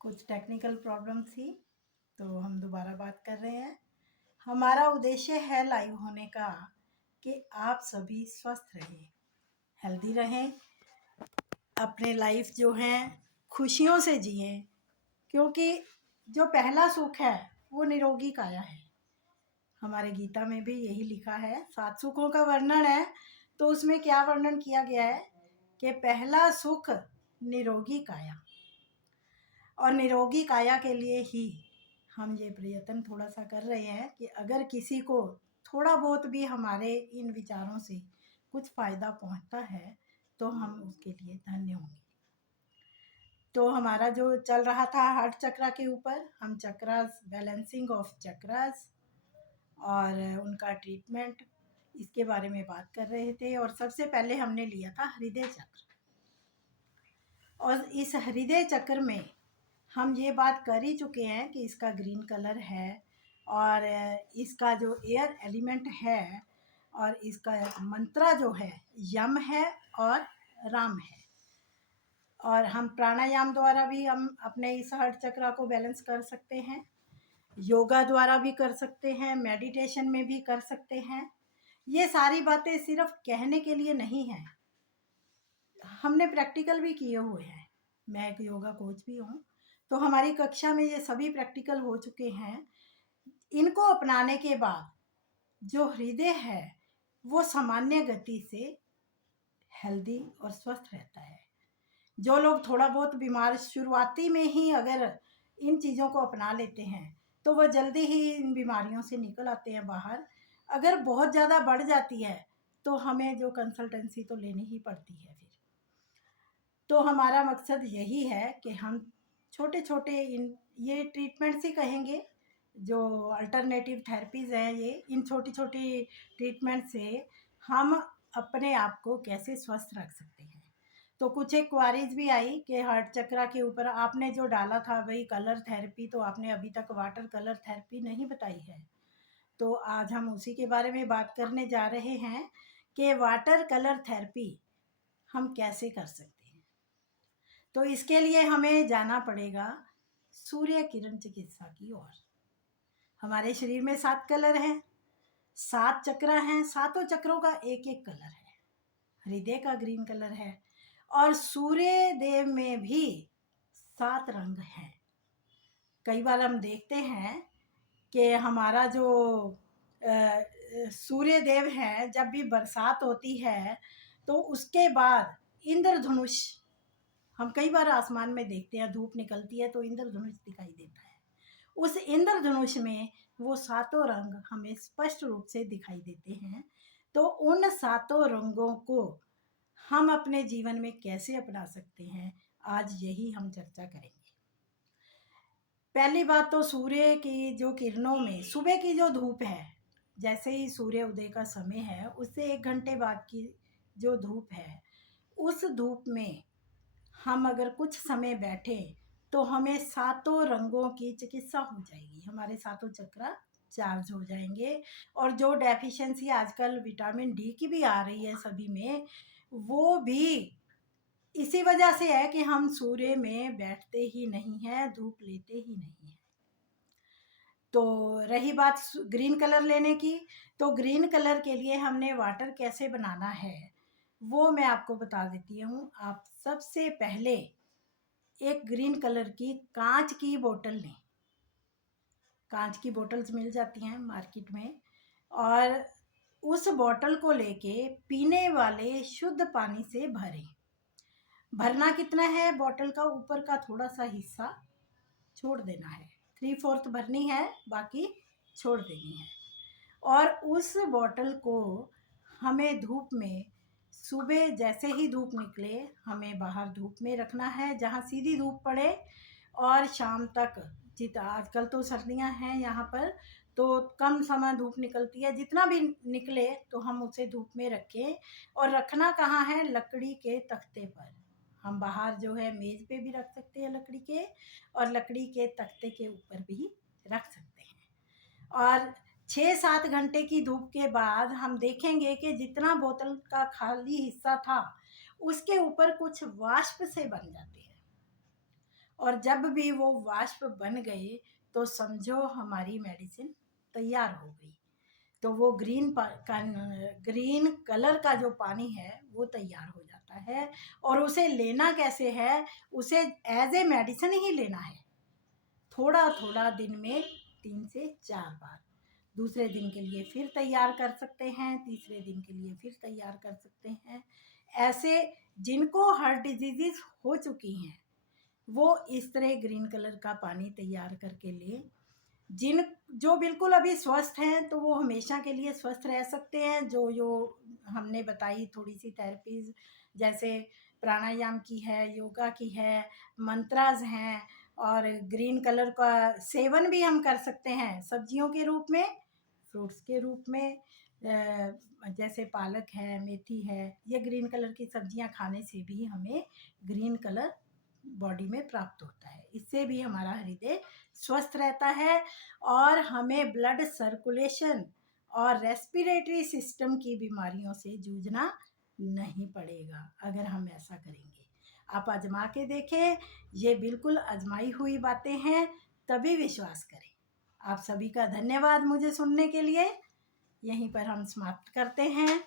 कुछ technical problem थी, तो हम दोबारा बात कर रहे हैं। हमारा उद्देश्य है लाइव होने का कि आप सभी स्वस्थ रहें, हेल्दी रहें, अपने लाइफ जो है खुशियों से जिएं, क्योंकि जो पहला सुख है वो निरोगी काया है। हमारे गीता में भी यही लिखा है, 7 सुखों का वर्णन है, तो उसमें क्या वर्णन किया गया है कि पहला सुख निरोगी काया। और निरोगी काया के लिए ही हम ये प्रयत्न थोड़ा सा कर रहे हैं कि अगर किसी को थोड़ा बहुत भी हमारे इन विचारों से कुछ फ़ायदा पहुंचता है तो हम उसके लिए धन्य होंगे। तो हमारा जो चल रहा था हार्ट चक्रा के ऊपर, हम चक्रास, बैलेंसिंग ऑफ चक्रास और उनका ट्रीटमेंट, इसके बारे में बात कर रहे थे। और सबसे पहले हमने लिया था हृदय चक्र, और इस हृदय चक्र में हम ये बात कर ही चुके हैं कि इसका ग्रीन कलर है और इसका जो एयर एलिमेंट है और इसका मंत्रा जो है यम है और राम है। और हम प्राणायाम द्वारा भी हम अपने इस हार्ट चक्रा को बैलेंस कर सकते हैं, योगा द्वारा भी कर सकते हैं, मेडिटेशन में भी कर सकते हैं। ये सारी बातें सिर्फ कहने के लिए नहीं है, हमने प्रैक्टिकल भी किए हुए हैं। मैं एक योगा कोच भी हूँ, तो हमारी कक्षा में ये सभी प्रैक्टिकल हो चुके हैं। इनको अपनाने के बाद जो हृदय है वो सामान्य गति से हेल्दी और स्वस्थ रहता है। जो लोग थोड़ा बहुत बीमार शुरुआती में ही अगर इन चीज़ों को अपना लेते हैं तो वह जल्दी ही इन बीमारियों से निकल आते हैं बाहर। अगर बहुत ज़्यादा बढ़ जाती है तो हमें जो कंसल्टेंसी तो लेनी ही पड़ती है फिर। तो हमारा मकसद यही है कि हम छोटे छोटे ये ट्रीटमेंट्स ही कहेंगे, जो अल्टरनेटिव थेरेपीज़ हैं, ये इन छोटी छोटी ट्रीटमेंट से हम अपने आप को कैसे स्वस्थ रख सकते हैं। तो कुछ एक क्वारीज भी आई कि हार्ट चक्रा के ऊपर आपने जो डाला था भाई कलर थेरेपी, तो आपने अभी तक वाटर कलर थेरेपी नहीं बताई है। तो आज हम उसी के बारे में बात करने जा रहे हैं कि वाटर कलर थेरेपी हम कैसे कर सकते हैं। तो इसके लिए हमें जाना पड़ेगा सूर्य किरण चिकित्सा की ओर। हमारे शरीर में 7 कलर हैं, 7 चक्र हैं, सातों चक्रों का एक एक कलर है। हृदय का ग्रीन कलर है और सूर्य देव में भी 7 रंग हैं। कई बार हम देखते हैं कि हमारा जो सूर्य देव है, जब भी बरसात होती है तो उसके बाद इंद्रधनुष हम कई बार आसमान में देखते हैं, धूप निकलती है तो इंद्रधनुष दिखाई देता है। उस इंद्रधनुष में वो 7 रंग हमें स्पष्ट रूप से दिखाई देते हैं। तो उन 7 रंगों को हम अपने जीवन में कैसे अपना सकते हैं, आज यही हम चर्चा करेंगे। पहली बात तो सूर्य की जो किरणों में सुबह की जो धूप है, जैसे ही सूर्य उदय का समय है उससे 1 घंटे बाद की जो धूप है, उस धूप में हम अगर कुछ समय बैठे तो हमें 7 रंगों की चिकित्सा हो जाएगी, हमारे 7 चक्र चार्ज हो जाएंगे। और जो डेफिशिएंसी आजकल विटामिन डी की भी आ रही है सभी में, वो भी इसी वजह से है कि हम सूर्य में बैठते ही नहीं हैं, धूप लेते ही नहीं हैं। तो रही बात ग्रीन कलर लेने की, तो ग्रीन कलर के लिए हमने वाटर कैसे बनाना है वो मैं आपको बता देती हूँ। आप सबसे पहले एक ग्रीन कलर की कांच की बोतल लें, कांच की बोतल्स मिल जाती हैं मार्केट में, और उस बोतल को लेके पीने वाले शुद्ध पानी से भरें। भरना कितना है, बोतल का ऊपर का थोड़ा सा हिस्सा छोड़ देना है, 3/4 भरनी है, बाकी छोड़ देनी है। और उस बोतल को हमें धूप में, सुबह जैसे ही धूप निकले हमें बाहर धूप में रखना है जहाँ सीधी धूप पड़े, और शाम तक आजकल तो सर्दियाँ हैं यहाँ पर तो कम समय धूप निकलती है, जितना भी निकले तो हम उसे धूप में रखें। और रखना कहाँ है, लकड़ी के तख्ते पर। हम बाहर जो है मेज़ पे भी रख सकते हैं लकड़ी के, और लकड़ी के तख्ते के ऊपर भी रख सकते हैं। और 6-7 घंटे की धूप के बाद हम देखेंगे कि जितना बोतल का खाली हिस्सा था उसके ऊपर कुछ वाष्प से बन जाते हैं, और जब भी वो वाष्प बन गए तो समझो हमारी मेडिसिन तैयार हो गई। तो वो ग्रीन कलर का जो पानी है वो तैयार हो जाता है। और उसे लेना कैसे है, उसे एज ए मेडिसिन ही लेना है, थोड़ा थोड़ा दिन में 3 से 4 बार। दूसरे दिन के लिए फिर तैयार कर सकते हैं, तीसरे दिन के लिए फिर तैयार कर सकते हैं। ऐसे जिनको हार्ट डिजीजेस हो चुकी हैं वो इस तरह ग्रीन कलर का पानी तैयार करके लें। जो बिल्कुल अभी स्वस्थ हैं तो वो हमेशा के लिए स्वस्थ रह सकते हैं। जो जो हमने बताई थोड़ी सी थेरेपीज, जैसे प्राणायाम की है, योगा की है, मंत्रास हैं, और ग्रीन कलर का सेवन भी हम कर सकते हैं सब्जियों के रूप में, फ्रूट्स के रूप में। जैसे पालक है, मेथी है, ये ग्रीन कलर की सब्जियां खाने से भी हमें ग्रीन कलर बॉडी में प्राप्त होता है। इससे भी हमारा हृदय स्वस्थ रहता है और हमें ब्लड सर्कुलेशन और रेस्पिरेटरी सिस्टम की बीमारियों से जूझना नहीं पड़ेगा अगर हम ऐसा करेंगे। आप आजमा के देखें, ये बिल्कुल आजमाई हुई बातें हैं, तभी विश्वास करें। आप सभी का धन्यवाद मुझे सुनने के लिए। यहीं पर हम समाप्त करते हैं।